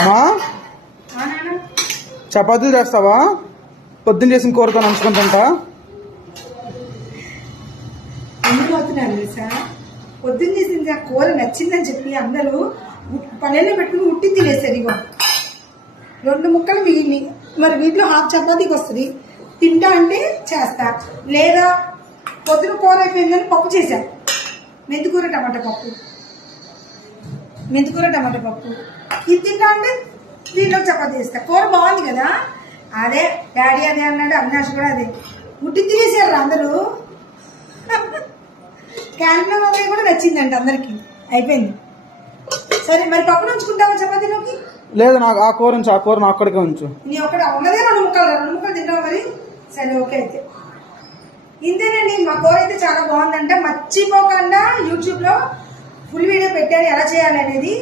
అమ్మా చపాతీలు చేస్తావా? పొద్దున్న చేసిన కూరతో నంచుకుంటా. ఎందుకు అవుతున్నారు సార్? పొద్దున్న చేసిన కూర నచ్చిందని చెప్పి అందరూ పల్లెల్లో పెట్టుకుని ఉట్టి తినేసారు. ఇగో 2 ముక్కలు మిగిలి, మరి వీటిలో హాఫ్ చపాతీకి వస్తుంది. తింటా అంటే చేస్తా, లేదా పొద్దున కూర అయిపోయిందని పప్పు చేశాను. మెంతికూర టమాటా పప్పు, ఇది తింటా అంటే దీంట్లో చపాతీ చేస్తా. కూర బాగుంది కదా, అదే డాడీ అదే అన్నాడు, అవినాష్ కూడా అదే. ఉట్టి తినేసారు అందరూ. క్యాన్లో కూడా నచ్చిందంట అందరికి, అయిపోయింది. సరే మరి పప్పు ఉంచుకుంటావా చపాతీలోకి? లేదు, నాకు ఆ కూర ఉంచు, ఆ కూర నాకు అక్కడికే ఉంచు. నీ ఒక్కడ ఉన్నదే 2 ముక్కలు తింటావు మరి. సరే ఓకే అయితే ఇంతేనండి. మా కూర అయితే చాలా బాగుందంట. మర్చిపోకుండా యూట్యూబ్లో ఫుల్ వీడియో పెట్టాను ఎలా చేయాలి అనేది.